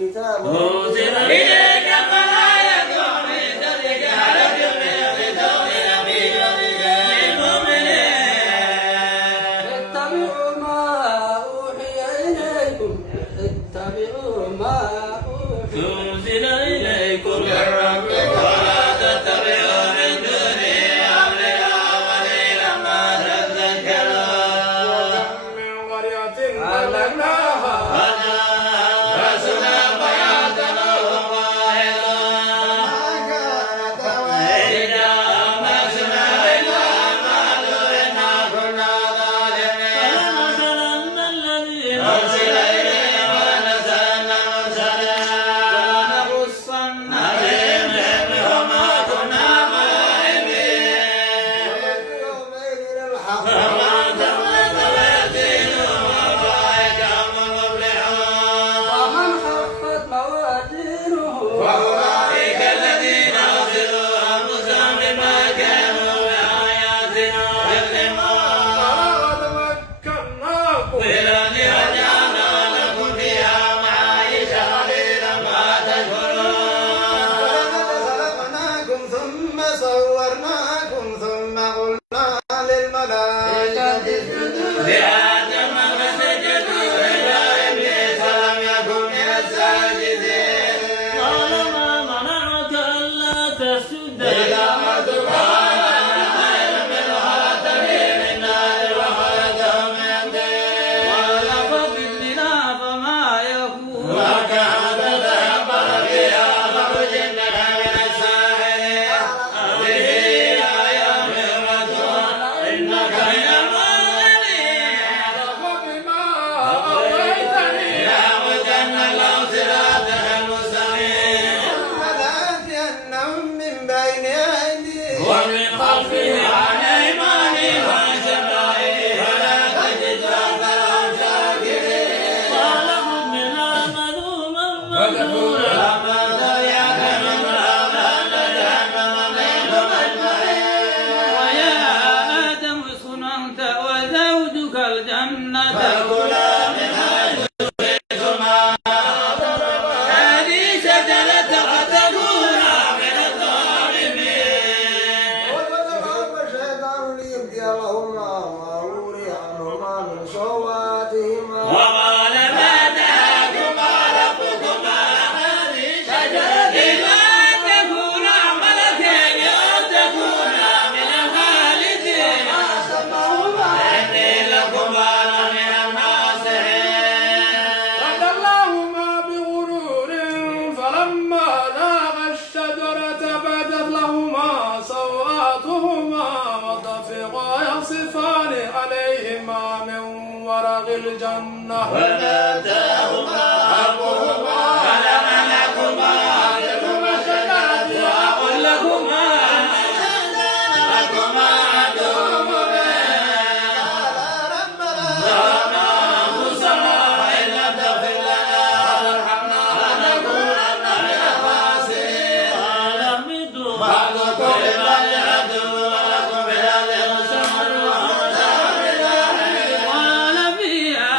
كتاب أنزل إليك فلا يكن في صدرك حرج منه لتؤمن به وذكرى للمؤمنين. اتبعوا ما أوحي إليكم أنزل إليكم من ربكم ولا تتبعوا من دونه أولياء قليلا ما تذكرون. وكم من قرية أهلكناها رسلا فيعتبرهم واعظون إذا مسنا إلا قالوا إنا كنا ظالمين. فلنسألن الذين أرسل إليهم ولنسألن المرسلين ولنقصن عليهم بما كنا غائبين. يومئذ الحق فما تملك يدينهم أولئك هم المفلحون. ومن خفت موازينه وأولئك الذين خسروا أنفسهم بما كانوا بآياتنا يظلمون. ولقد مكناكم والأرض وجعلنا لكم فيها معايش قليلا ما تشكرون. ولقد خلقناكم ثم صورناكم ثم قلنا للملائكة اسجدوا لآدم فسجدوا إلا إبليس لم يكن من الساجدين. قال ما منعك ألا تسجد إذا أمرتك؟ قال أنا خير منه خلقتني من نار وخلقته من طين. قال فاهبط بنا فما يكون لك أن تتكبر فيها فاخرج إنك من الساحرين. أهله إلى يوم يبعثون إنك من المنظرين. فبما أغويتني لأقعدن لهم صراطك المستقيم ثم لآتينهم من بين أيديهم ومن خلفهم عن أيمانهم وعن شمائلهم ولا تجد أكثرهم شاكرين. قال خذ منها مذءوما مدحورا فمن تبعك منهم لأملأن جهنم منكم أجمعين. ويا آدم اسكن أنت وزوجك الجنة فكلا من حيث شئتما هذه شجرة قد تكونا من الظالمين. وَوَلَقَدْ الشيطان ليبدي لهما ويوري عنهما من سوآتهما وقال ما نهاكما ربكما عن هذه الشجرة إلا أن تكونا ملكين أو تكونا من الخالدين. إني لكما لمن الناصحين. فدلاهما بغرور فلما ذاقا الشجرة بدت لهما سوآتهما وطفقا يخصفان عليهما من ورق الجنة وناداهما ربهما ألم أنهكما عن تلكما الشجرة وأقل لكما أنكما عدو مبين. ظلمنا أنفسنا وإن لم تغفر لنا وترحمنا لنكونن من الخاسرين. قال اهبطوا بعضكم لبعض عدو ولكم في الأرض مستقر ومتاع إلى حين. قال فيها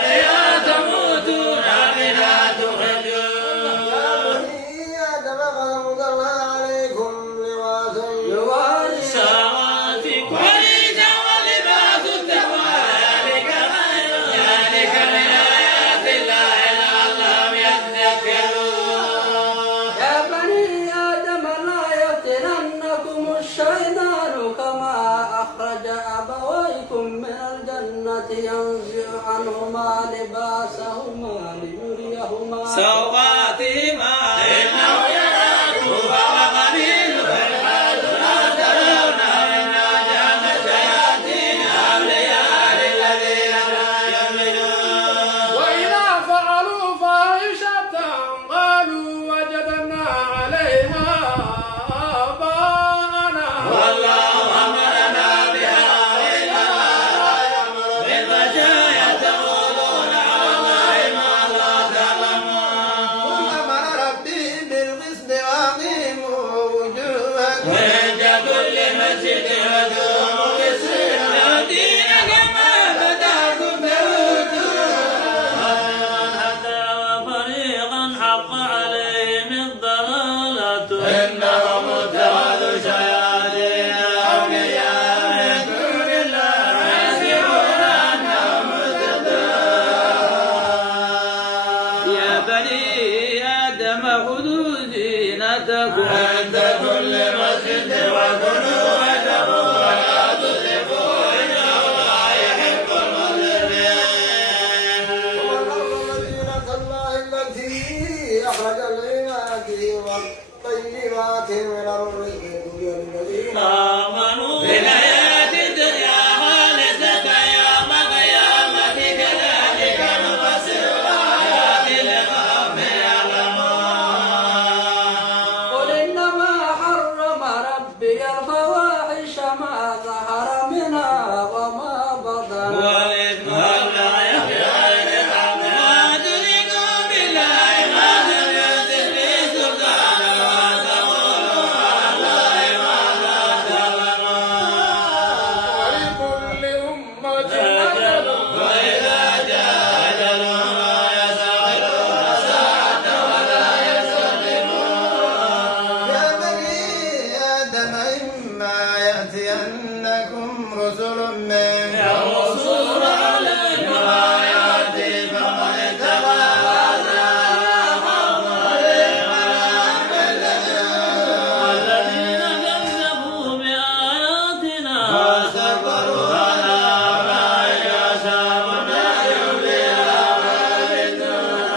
فيها تموتون ومنها تخرجون. يا بني آدم قد أنزل عليكم لباسا يواري سواتكم وريشا ولباس التقوى ذلك خير. ذلك من آيات الله لعلهم يذكرون. يا بني آدم لا يفتننكم الشيطان كما أخرج أبويكم من الجنة ينزع عنهما لباسهما ليريهما سواتهما إنه يراكم هو قبيله الحال لا ترونه إنا جعلنا الشياطين أولياء للذين لا يؤمنون. وإذا فعلوا فاحشة قالوا وجدنا عليها آباءنا والله أمرنا بها وإنما لا يأمر بالفحشاء تقولون على الله ما لا تعلمون. ثم حق عليهم الضلالة إنهم اتخذوا شياطين أولياء من دون الله يحسبون أنهم مهتدون يا بني آدم خذوا زينتكم عند كل مسجد وكلوا واشربوا ولا تسرفوا إنه لا يحب المسرفين ومن زينة الله التي أخرج لعباده والطيبات من الرزق للذين آمنوا بالحياة الدنيا خالصة يوم القيامة كذلك نفصل الآيات لقوم يعلمون قل إنما حرم ربي الفواحش ما ظهر منها وما بطن والإثم والبغي بغير الحق وتشركوا بالله ما لم ينزل به سلطانا وتقولوا على الله ما لا تعلمون ولكل أمة أجل وإذا جاء أجلهم لا يستأخرون ساعة ولا يستقدمون يا بني آدم إما يأتينكم رسل منكم يقصون عليكم آياتي فمن اتبع هداي خوف عليهم ولا والذين كذبوا بآياتنا واستكبروا عنها أولئك أصحاب النار هم فيها خالدون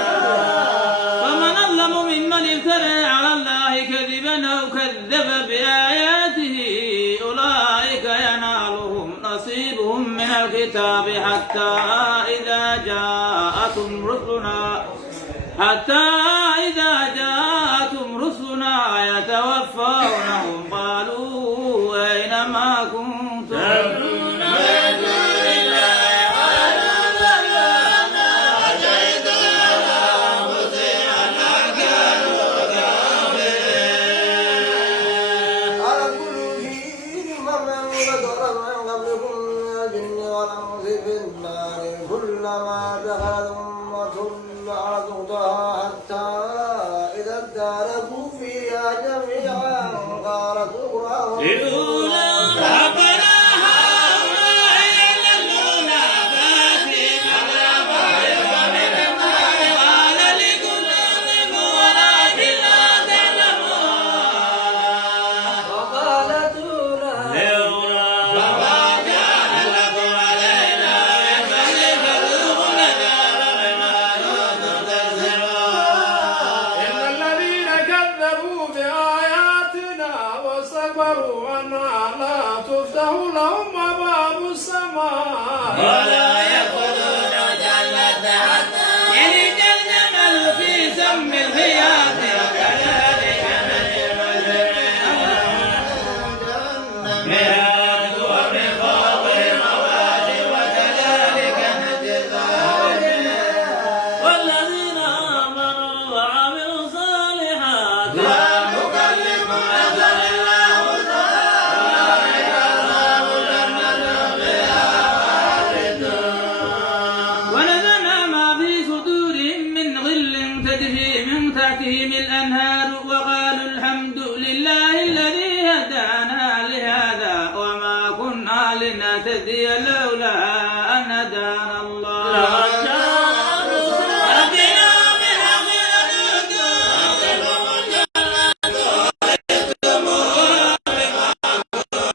فمن أظلم ممن افترى على الله كذبا أو كذب بآياته أولئك ينالهم نصيبهم من الكتاب حتى إذا جاءتهم رسلنا يتوفونهم قالوا أين ما كنتم تدعون من دون الله قالوا ضلونا وشهدوا على أنفسهم أنهم كانوا كافرين على قلوبهم مرة وذكر من قبلكم من الجن والأنس في النار كلما دخلت أمة لعنت أختها حتى إذا اداركوا فيها جميعا قالت أخراهم ربنا هؤلاء يضلونا فاتنا عذابا من النار قال لكل ضيف ولكن لا تعلمون وقالت أولئك فما كان لكم علينا من فضل فذوقوا العذاب بما كنتم تكذبون إن الذين كذبوا بآياتنا واستكبروا عنها لا تفتح لهم أبواب السماء ولا يدخلون الجنة حتى يلج الجمل في سم الخياط وكذلك نجزي المجرمين مهاد ومن فوقهم مواد وكذلك نجزي الظالمين والذين آمنوا وعملوا الصالحات لا نكلف نفسا إلا وسعها أولئك أصحاب الجنة هم فيها خالدون ونزعنا ما في صدورهم من غل تجري من تحتهم الأنهار وقالوا الحمد لله الذي هدانا لهذا وما كنا لنهتدي لولا أن هدانا الله ربنا بالحق لنهديكم الجنة ورثتموها بما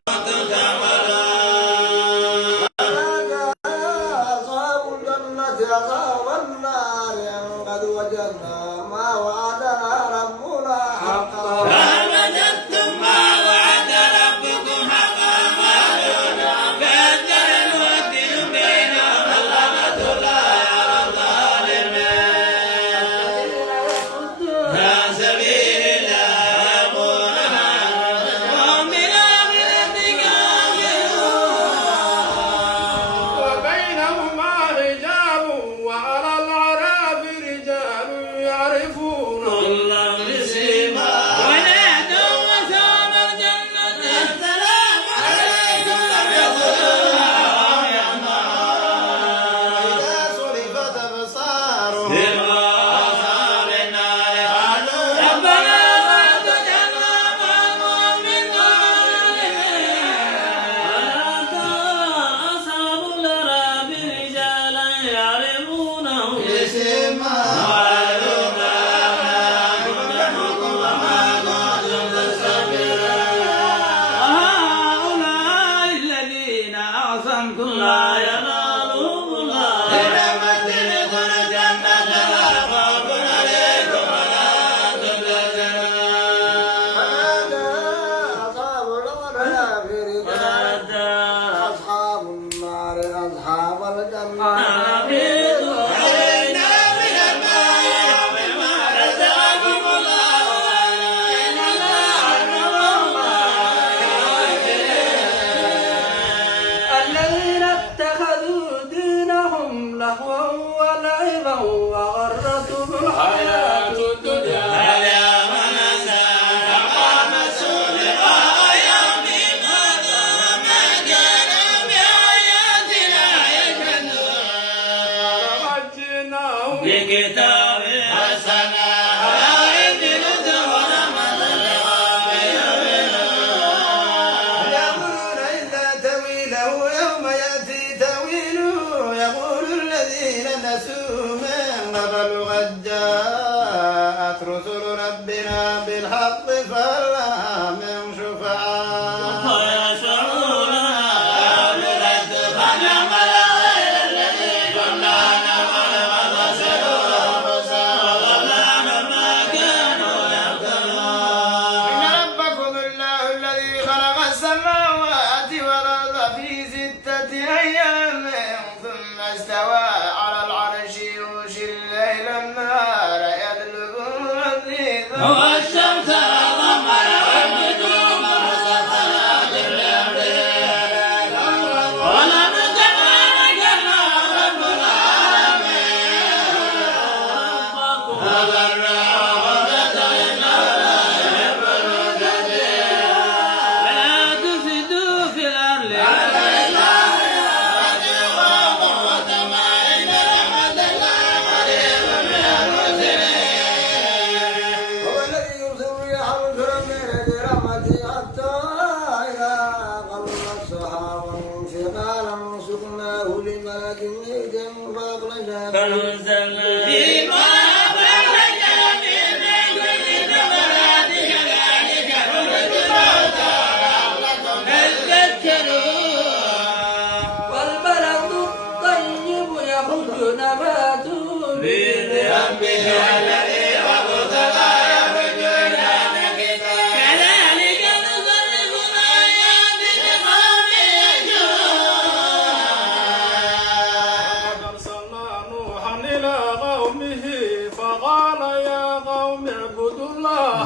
كنتم تعملون أصحاب الجنة أصحاب النار أن قد وجدنا ما وعدنا ربنا حقا فهل وجدتم ما وعد ربكم حقا قالوا نعم فأجل نؤدي بينهم الأمة لا يرى الظالمين عن سبيل الله يقولون وهم بالآخرة كافرون وبينهما رجال وعلى الأعراف رجال يعرفون وهؤلاء الذين أعصمتم لا ينالهم الله فنادى أصحاب الغرف أصحاب النار أصحاب الجنة الذين اتخذوا دينهم لهوا ولعبا وغرتهم الحياة الدنيا بكتاب يقولون إلا تأويله يوم يأتي تأويله يقول الذين نسوا من قبل قد جاءت رسل ربنا بالحق فهل من شفعاء إن ربكم الله الذي خلق السماوات والأرض في 6 أيام ثم استوى على العرش يغشي الليل النهار يطلبه حثيثا هو الشمس والقمر والنجوم ولم تبارك الله رب العالمين ولا تفسدوا في الأرض هو الذي يرسل الرياح بشرا بين رحمته حتى إذا قلت السحاب ثقالا سقناه لبلد ميت فأخرجنا به والبلد الطيب يخرج نباته كذلك نصرف الآيات لقوم أرسلنا نوحا إلى قومه فقال يا قوم اعبدوا الله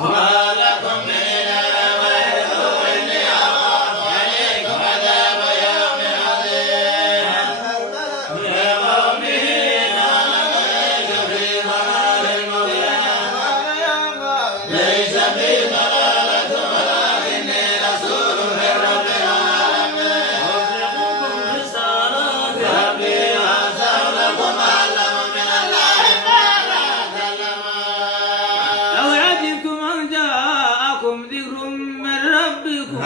أو عجبتم أن جاءكم ذكر من ربكم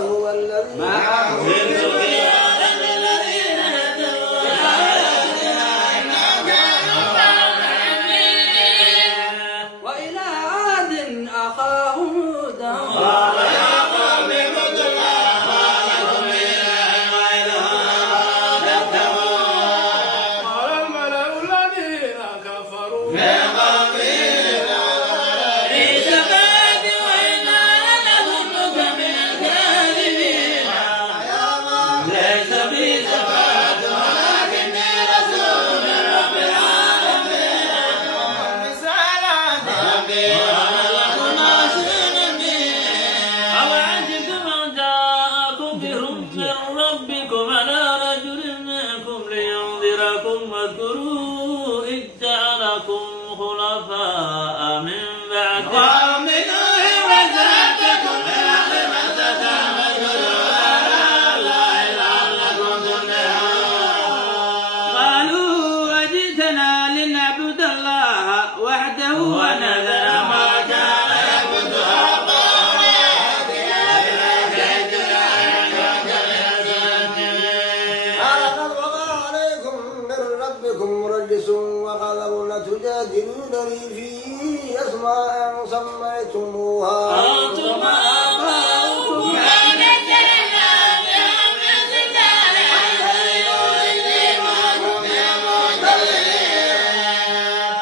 هو الذي وإلى عاد أخاهم هودا قال الملأ الذين كفروا في سفاهة وإنا لنظنك من الكاذبين ليس بي سفاهة ولكني رسول من رب العالمين ربي وأنا لكم ناصر أمين أو عجبتم أن جاءكم ذكر من ربكم على رجل منكم لينذركم واذكروا إذ جعلكم خلفاء من بعد قوم نوح وزادكم من أرض مسجدا فاذكروا آلاء الله لعلكم تفلحون تجادلونني في أسماء سميتموها أنتم آباؤكم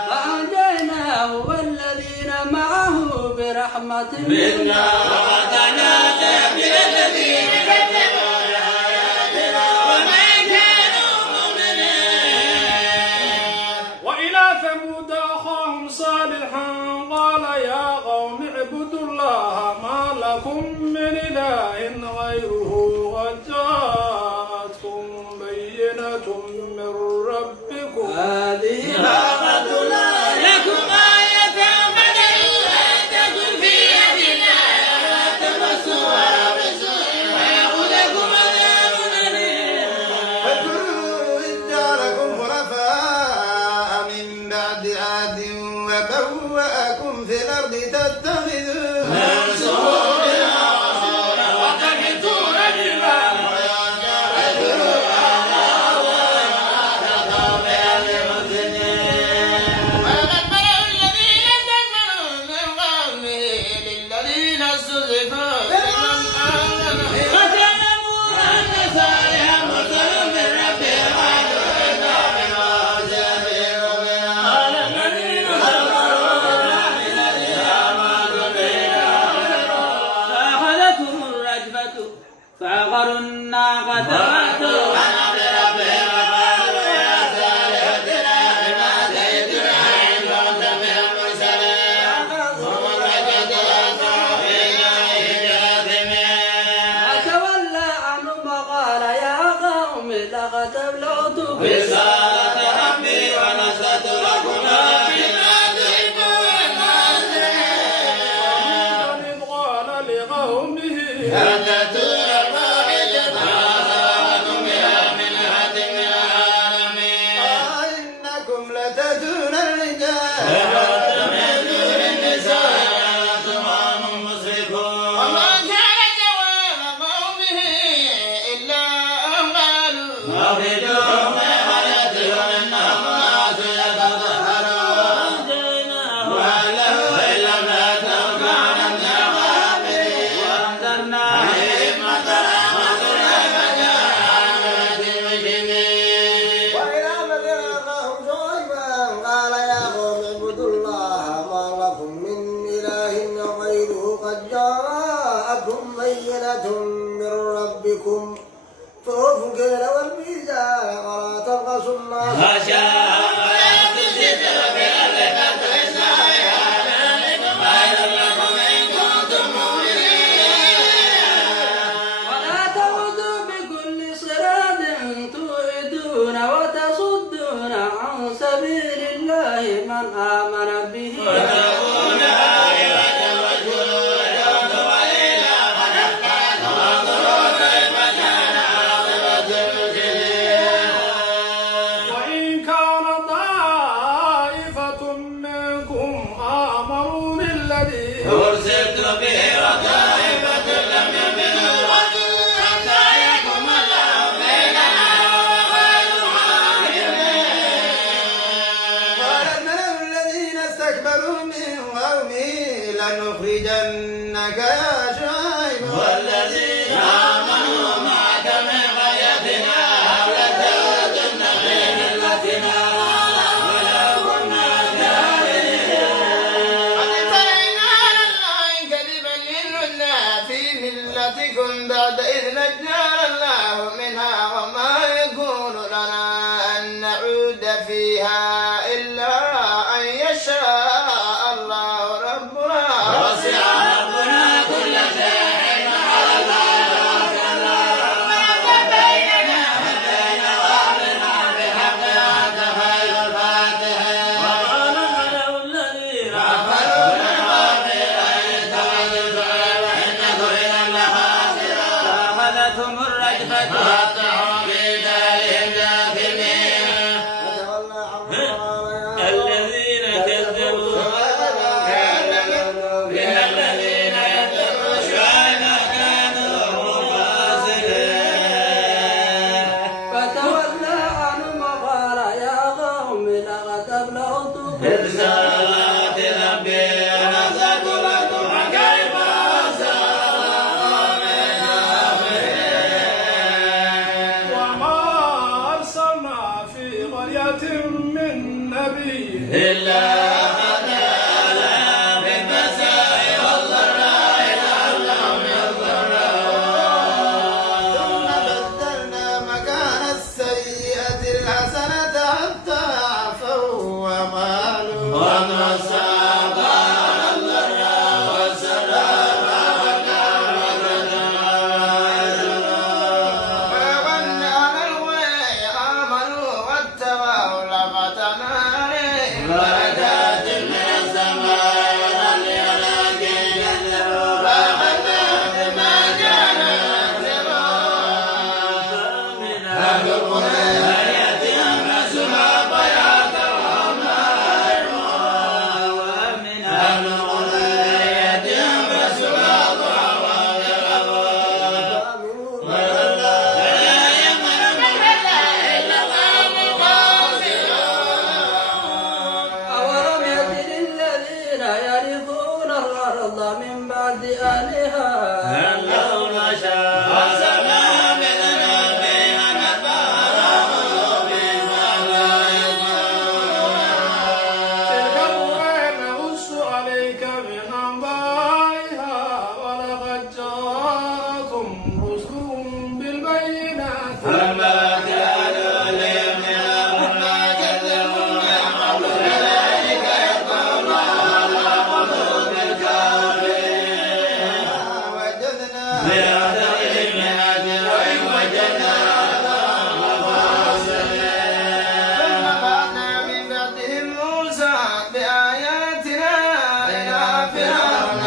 فأنجيناه والذين معه برحمة منا وقطعنا دابر الذين كذبوا بآياتنا وما كانوا مؤمنين. وإلى ثمود أخاهم صالحا قال يا قوم اعبدوا الله ما لكم من إله غيره قد جاءتكم بينة من ربكم هذه ناقتنا لكم آية فذروها تكن في يدنا ولا تمسوها بسوء ويأخذكم عذاب أليم. فاذكروا إذ جعلكم خلفاء من بعد عاد وبوأكم في الأرض تتخذون وتحيطون الجبال وتعلموا أن صالحا مرسل من ربه قالوا إنا بما أرسل به مؤمنون. قال الذين فأخذتهم الرجفة فعقروا الناقة وأتوا عن أمر ربهم وقالوا يا صالح ائتنا بما أتيتنا إن كنت من المرسلين. هم الرجفة فأخذنا بجاثمين. فتولى عنهم وقال يا قوم لقد أبلغت بصلاة ربي ونصرت لكما بما تحبون إذ قال لقومه أتتون الفاحشة ما سبقكم بها من أحد من العالمين. إنكم لتأتون الرجال من دون النساء وأنتم قوم مسرفون. وما كان جواب قومه إلا أن قالوا أخرجوهم من قريتهم إنهم أناس يتطهرون. وأهله إلا امرأته كانت من الغابرين. وأنزلنا عليهم مطرا وكنا فجاء عامة المجرمين. وإلى مدين أخاهم شعيبا قال يا قوم اعبدوا الله ما لكم من إله غيره قد جاءكم بينة من ربكم فأوفوا الكيل والميزان ولا تبخسوا الناس خشاء ولا تفسدوا في الأرض فتصلحوها ذلكم خير لكم إن كنتم مؤمنين. ولا تعودوا بكل صراط توعدون وتصدون عن سبيل الله من آمن به وتقولها عوجا واذكروا يوم وإلى خلقكم وانظروا كيف كان عاقبة المجرمين. وإن كان طائفة منكم آمروا بالذي أرسلت به وطائفة لم يؤمنوا حتى يحكم الله بيننا وخير الحاكمين. قال الملأ الذين استكبروا من قومه لنخرجنك يا شعيب والذين آمنوا معك من قريتنا أو لتعودن في ملتنا ولو كنا كارهين. قد افترينا على الله كذبا إن عدنا في ملتكم بعد إذ نجانا الله منها وما يكون لنا أن نعود فيها إلا أن يشاء الله ربنا وسع ربنا كل شيء علما وكلا بيننا وبين قومنا بحق أنت خير الفاتحين. وقال الملأ الذين كفروا من قومه لئن اتخذتم إنكم إذا لخاسرون. فأخذتهم الرجفة فأصبحوا في دارهم جاثمين. الذين كذبوا من الذين يتبعون شعيبا كانوا هم الخاسرين. فتولى عنهم وقال يا قوم لقد أبلغت فلما كانوا ليؤمنوا ما كذبوا من قبل كذلك يطبع الله على قلوب الكافرين وجدنا لأعدائهم من أجل وإن وجدنا ثم بعثنا من بعدهم موسى بآياتنا إلى فرعون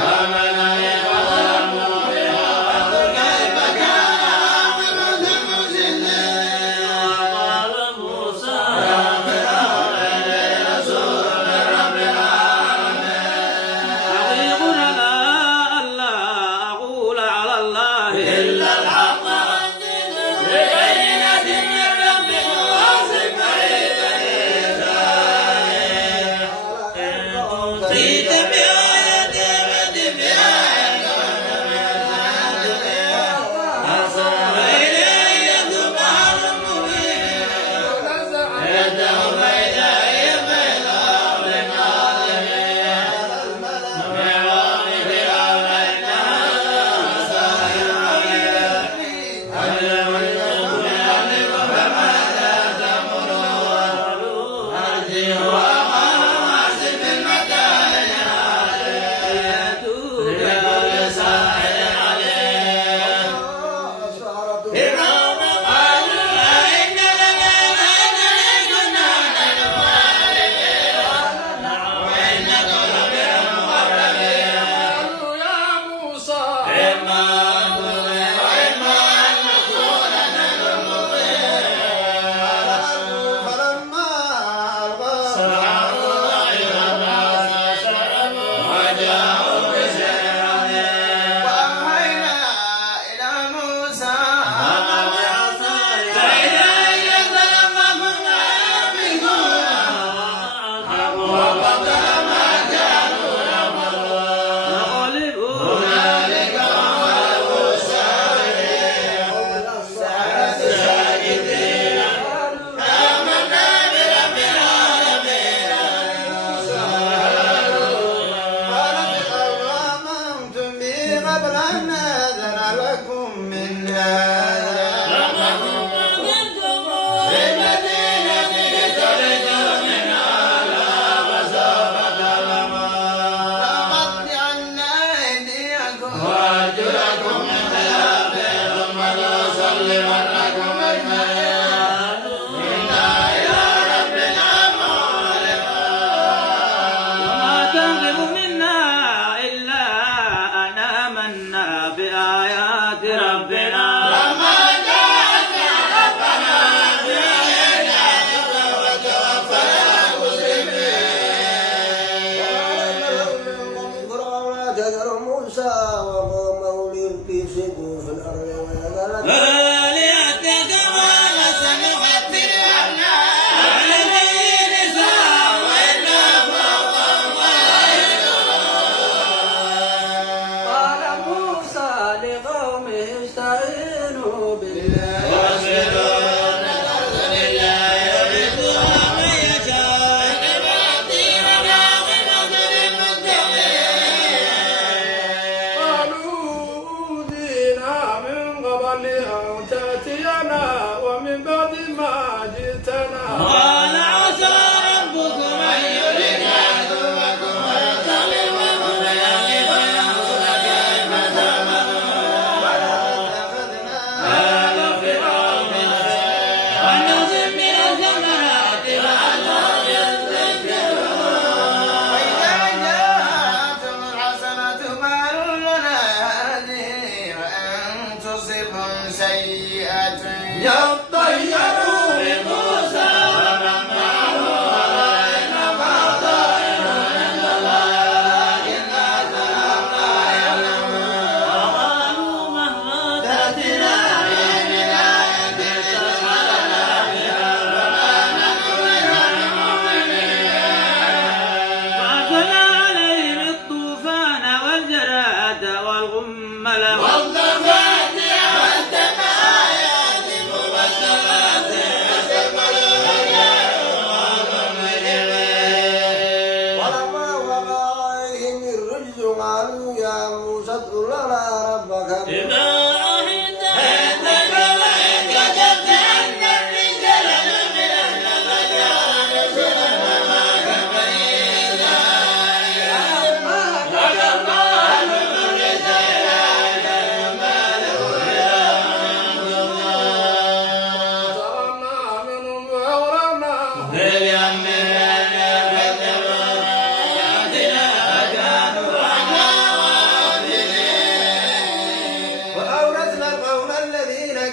والضفادع والدم آيات مبشرات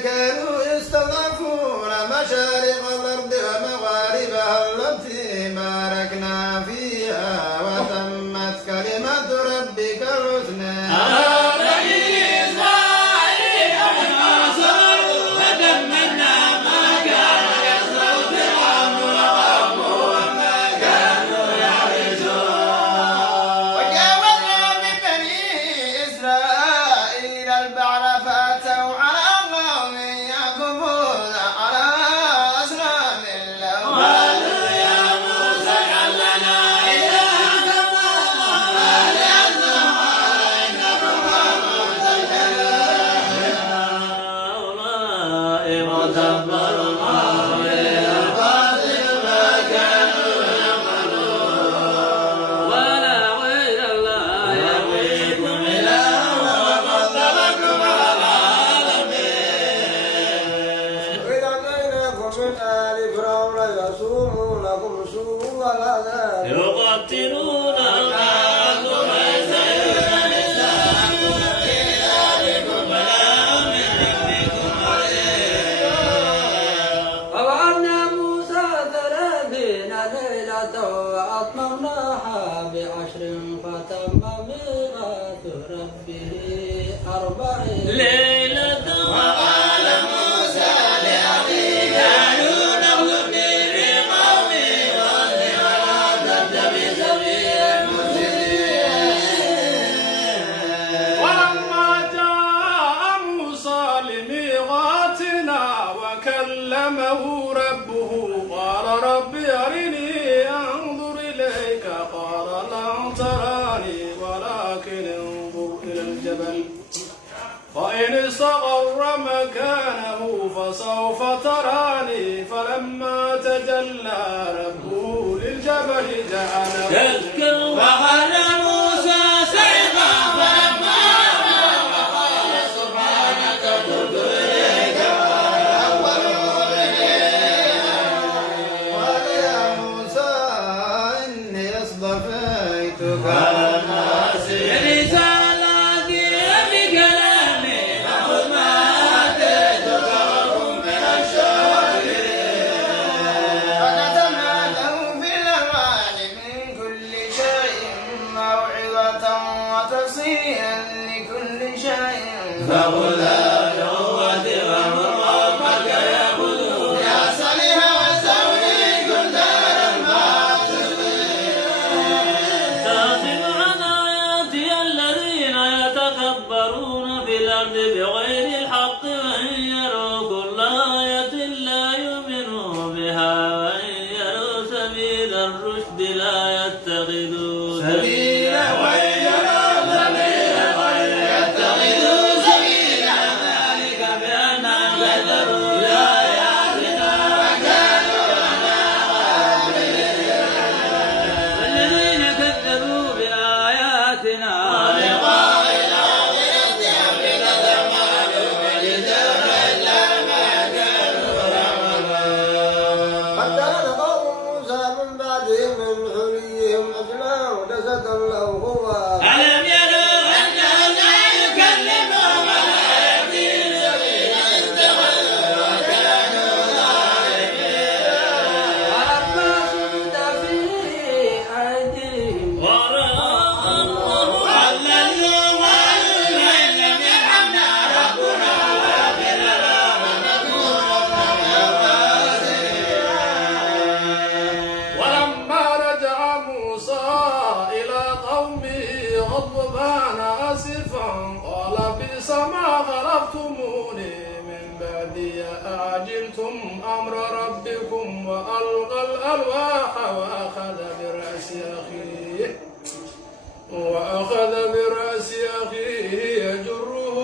كانوا يستضعفون مشارق الأرض ومغاربها التي باركنا فيها وتمت كلمة ربك الحسنى وأتممناها بعشر فتم ميقات ربه 40 ليلة وقال موسى لأخيه هارون اخلفني في قومي وأصلح ولا تتبع سبيل المفسدين. ولما جاء موسى لميقاتنا وكلمه ربه قال رب أرني أنظر إليك قال لن تراني ولكن انظر إلى الجبل فإن استقر مكانه فسوف تراني فلما تجلى ربه للجبل جعله وقال موسى سيقا فلما وقال سبحانك تبت إليك قال يا موسى إني اصطفيتك على الناس برسالاتي وبكلامي فخذ ما آتيتك وكن من الشاكرين. فكتبنا له في الألواح من كل شيء موعظة وتفصيلا لكل شيء فخذها بقوة وأمر ربك يأخذوا بأحسنها واستودع دار ما تعزل عن آياتي الذين يتكبرون في الأرض بغير الحق وإن يروا كل آية لا يؤمنوا بها وإن يروا سبيل الرشد لا يتخذوا سبيلا وإن يروا سبيل الغي يتخذوا سبيلا ذلك بأنهم كذبوا بآياتنا وكانوا عنها غافلين. والذين كذبوا بآياتنا ولقاء الآخرة أحبطت أعمالهم ولجهنم ما كانوا يعملون. حتى قوم موسى من بعدهم من حليهم أجمعوا جسدا له قوة ألم يروا أنه لا يكلمهم ولا يهديهم سبيلا اتخذوه وكانوا ظالمين. ولما صد في أيديهم وراءهم وضلوا وقالوا لئن لم يرحمنا ربنا ويغفر لنا لنكونن من الخاسرين. ولما رجع موسى إلى قومه غضبان آسفا قال بئس ما خلفتموني من بعدي أعجلتم أمر ربكم وألقى الألواح وأخذ برأس أخيه يجره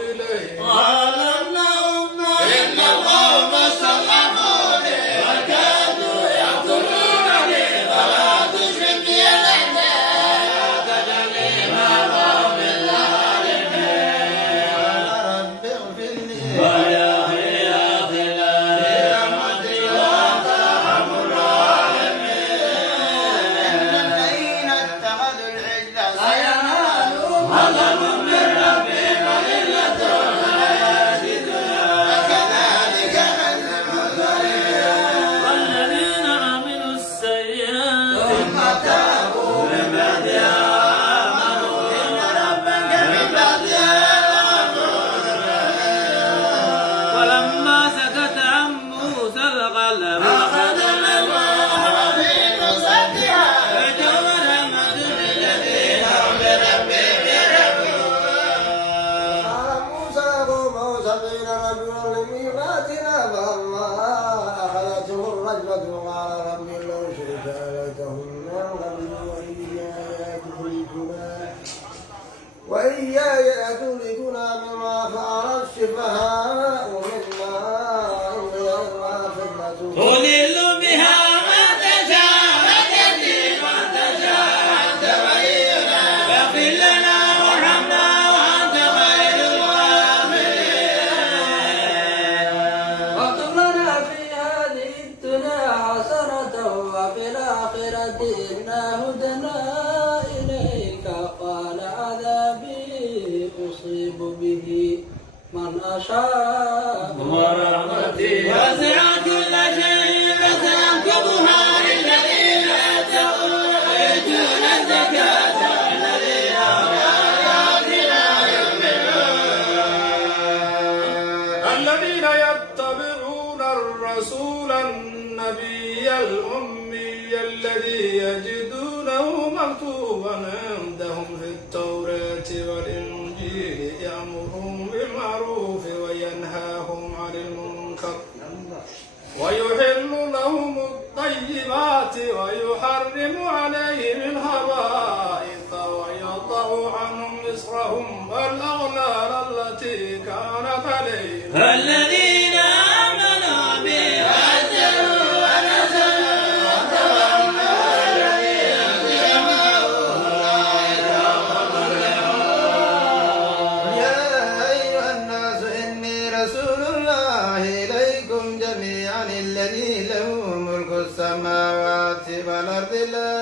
إليه قال اللهم إن القوم استضعفوني وكادوا يقتلونني فلا تشرك بي الأعداء وتجعلني مع القوم الظالمين. رب اغفر لي ويا أخي أخلاني رحمتي وأنت أرحم الراحمين. إن الذين اتخذوا العجل سينالهم غضب طلب أخذ الله في نصرتها فجور رحمة للذين هم بربهم يعلمون. قال موسى قوموا سبعين رجلا لميقاتنا فلما أخذتهم الرجفة قال رب لو شئت لأتيتهم من قبل وإياي تهلكنا بما فعل السفهاء منا إن غيرنا فتنة تضل بها من تشاء وتهدي من تشاء أنت ولينا فاغفر لنا وارحمنا وأنت خير الغافرين. واكتب لنا في هذه الدنيا حسنة وفي الآخرة إنا هدنا إليك قال عذابي أصيب به من أشاء ورحمتي وسعت كل شيء فسأكتبها للذين اتقوا ويؤتون الزكاة والذين هم بآياتنا يؤمنون. الذين يتبعون الرسول النبي الأمي الذي يجدونه مكتوبا عندهم في التوراة والإنجيل يأمرهم بالمعروف وينهاهم عن المنكر ويحل لهم الطيبات ويحرم عليهم الخبائث ويضع عنهم إصرهم والأغلال التي كانت عليهم. الذين آمنوا به وعزروه ونصروه وتولوا الذين اتبعوه أولئك هم المفلحون. يا أيها الناس إني رسول الله إليكم جميعا الذي له ملك السماوات والأرض لا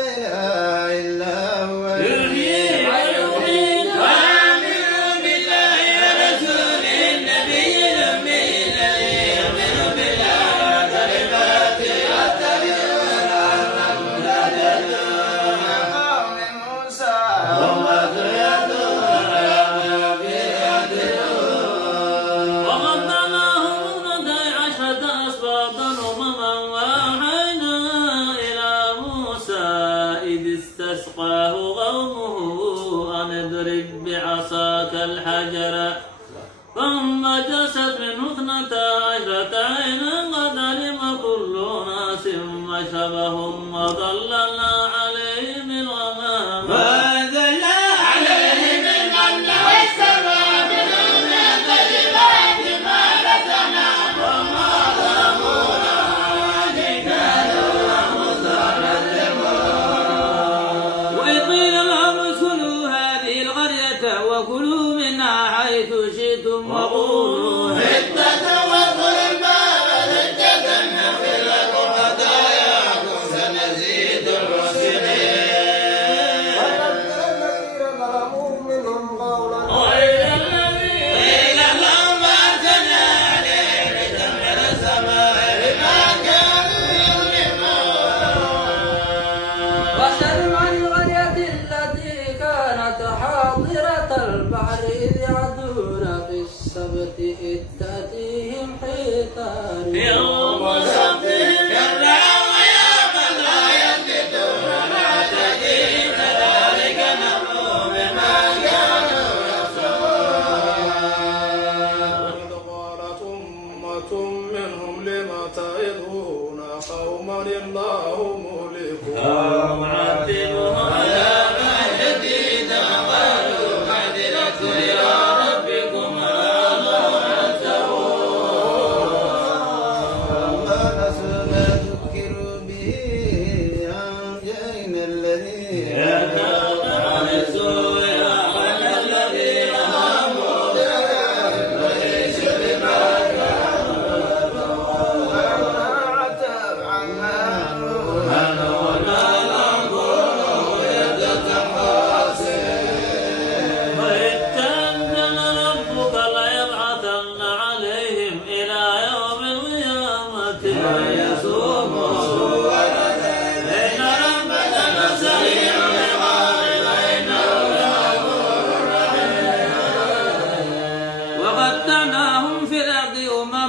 إله إلا هو يحيي ويميت وآمنوا بالله ورسوله النبي الأمي الذي يؤمن بالله وكلماته واتبعوه لعلكم تهتدون. قوم موسى أمة يدعون بيدهم وقدمهم 12 أسباطا أمما وأوحينا إلى موسى إذ استسقاه قومه أن اضرب بعصاك الحجر فانبجست منه 12 عينا قد علم كل ناس مشربهم وظللنا عليهم الغمام وأنزلنا عليهم المن والسلوى من طيبات ما رزقناهم وما ظلمونا ولكن كانوا أنفسهم يظلمون. وإذ قيل لهم اسكنوا هذه القرية وكلوا منها حيث شئتم وقولوا حطة وادخلوا الباب سجدا نغفر لكم خطاياكم سنزيد المحسنين. الذين ظلموا منهم قولا غير الذي قيل لهم أرسلنا عليهم رجزا من السماء بما كانوا يظلمون. واسألوا عن القرية التي كانت حاضرة البحر إذ يعدون في السبت إذ تأتيهم حيتانهم يوم سبتهم شرعا ويوم لا يسبتون لا تأتيهم كذلك نمر بما كانوا يكسبون. وإذ قالت أمة منهم لم تعظون قوما الله مهلكهم أو معذبهم عذابا شديدا قالوا معذرة إلى ربكم لعلهم يتقون. ما نسوا ما ذكروا به أنجينا الذين ينهون عن السوء وعن الذين هموا بالعدل بما كانوا يفعلون. عتاب عما من هنا نقول يتقون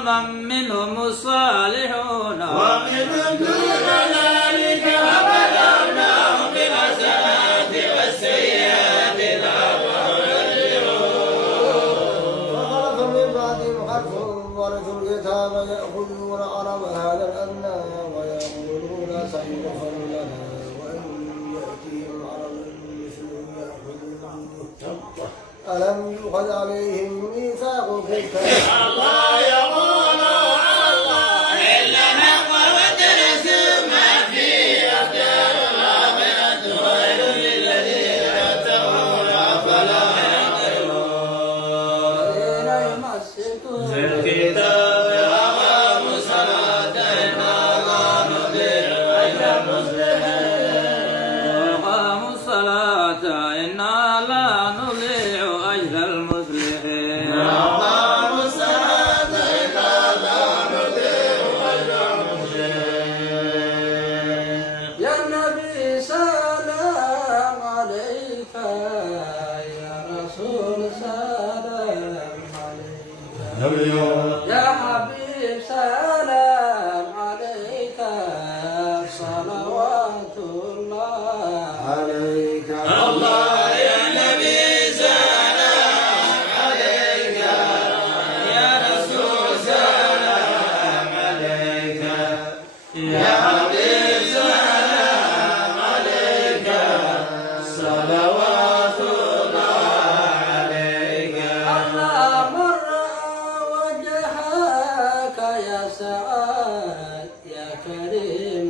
ومن منهم الصالحون ومن دون ذلك فبلوناهم بالحسنات والسيئات لعلهم يرجعون فخلف من بعدهم خلف ورثوا الكتاب يأخذون عرض هذا الأدنى ويقولون سيغفر لنا وإن يأتيهم عرض مثله يأخذونه ألم يؤخذ عليهم ميثاق الكتاب الله يقول على الله إلا الحق ودرسوا ما فيه أدار الآخرة خير للذين يتقون أفلا يعقلون الذين يمسكون بالكتاب وأقاموا الصلاة إنا لا نضيع أجر المصلحين وأقاموا الصلاة إنا لا نضيع أجر المصلحين وأقاموا الصلاة إنا لا نضيع أجر المصلحين يا نبي سلام عليك يا رسول سلام عليك يا حبيب سلام عليك صلوات الله عليك الله يا نبي سلام عليك يا رسول سلام عليك يا حبيب سلام عليك صلوات الله عليك الله مر وجهك يا سعاد يا كريم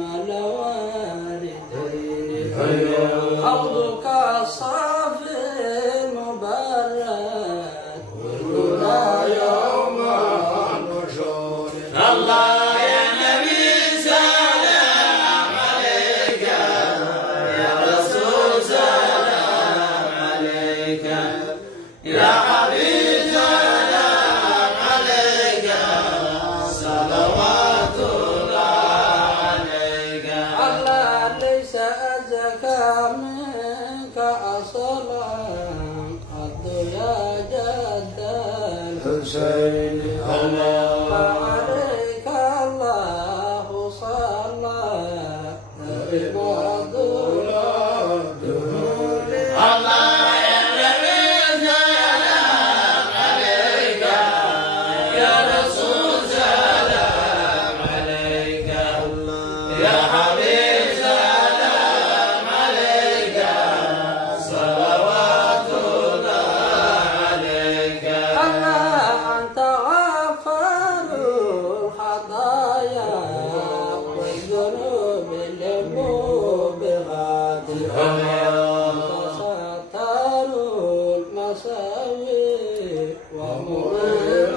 الوالدين حوضك الصافي المبرد كلنا يوم النشور الله يا نبي سلام عليك يا رسول سلام عليك يا حبيب سلام عليك صلوات الله عليك الله ليس أزكى منك أصلا قد يا جد حسين الله فعليك الله صلى دائما الله يا نبي سلام عليك يا رسول سلام عليك يا حبيب سلام عليك صلوات الله عليك الله أنت غفار الخطايا والذنوب الموبقات ستار المساوي ومغير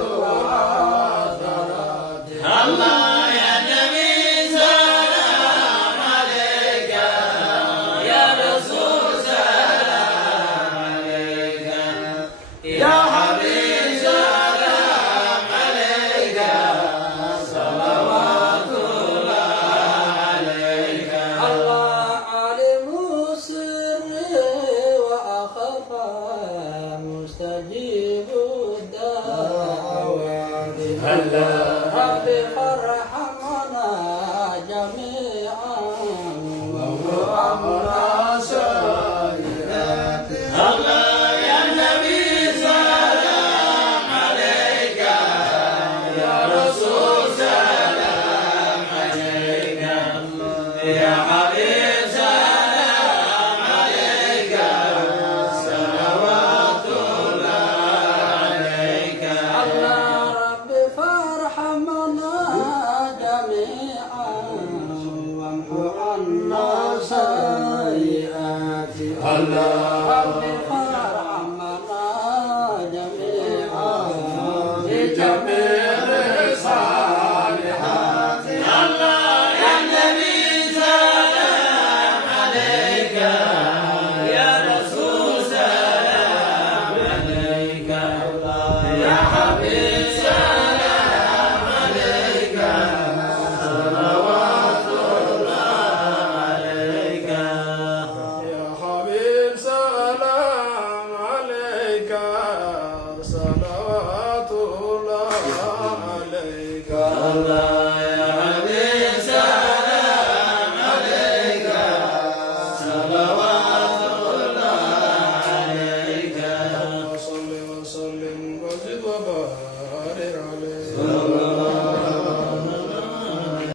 العثرات الله يا نبي سلام عليك يا رسول سلام عليك يا حبيب سلام عليك صلوات الله عليك الله علم سري وأخفى مستجيب الدعوات رب فارحمنا جميعا وارحمنا سيئات الله يا نبي سلام عليك يا رسول سلام عليك يا حبيب سلام عليك صلوات الله عليك الله رب فارحمنا جميعا وامحو عنا سيئات رب فارحمنا جميعا بجميع الصالحات الله يا نبي سلام عليك يا رسول سلام عليك يا حبيب سلام عليك صلوات الله عليك يا حبيب سلام الهدى